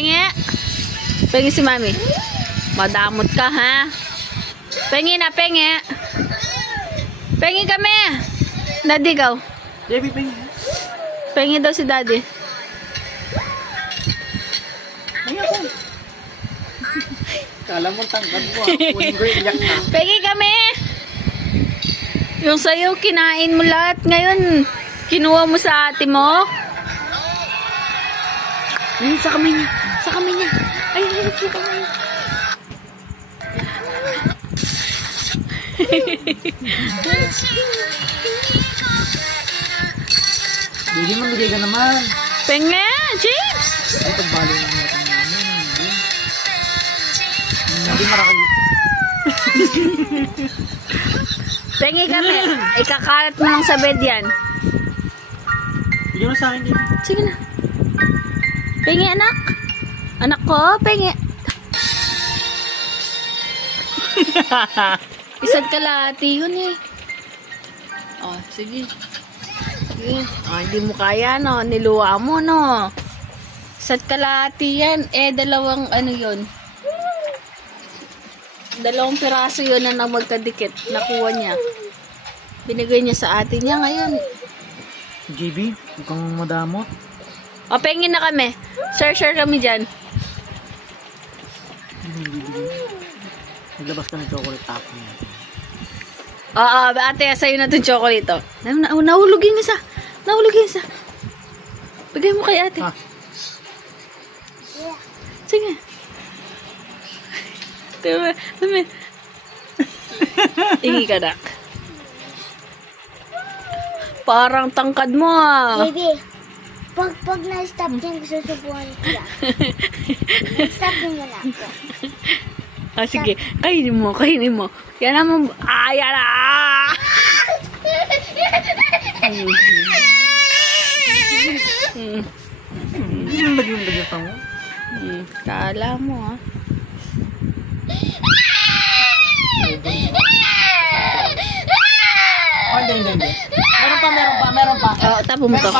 Pengi. Pengi si mami. Madamot ka, ha? Pengi na, pengi. Pengi kami. Daddy, ikaw. Baby, pengi. Pengi daw si daddy. Pengi ako. Kala mo tangkad mo, kunin ko iyak na. Pengi kami. Yung sayo, kinain mo lahat. Ngayon, kinuha mo sa ate mo. Ay, sa kamay niya. Sa kamay niya. Ay, sa kamay niya. Baby, mamigay ka naman. Pengi, James. Ay, pagbalo lang natin namin. Hindi marakay. Pengi kami. Ikakalat mo lang sa bed yan. Bigyan mo sa akin, baby. Sige na. Pengi, anak. Anak ko, pengi. Isa't kalahati yun eh. Oh, sige. Sige. Oh, hindi mo kaya, no? Niluwa mo, no? Isa't kalahati yan. Eh, dalawang ano yun? Dalawang piraso yun na magkadikit. Nakuha niya. Binigay niya sa atin niya ngayon. JB, huwag kang madamot. O, pengin na kami. Share kami dyan. Naglabas ka ng chocolate tapo niya. Oo, ate, sa'yo na itong chocolate. Nahulog yung isa. Nahulog yung isa. Bigay mo kay ate. Ha? Sige. Mami. Ingi ka na. Parang tangkad mo ah. Baby, pag na-stop yan, susubuhan ko yan. Stop mo na ako. Ah, sige. Kainin mo. Yan naman. Yan na. Bagay pa mo? Kala mo ah. Oh, hindi. Meron pa. Oh, tapo mo to.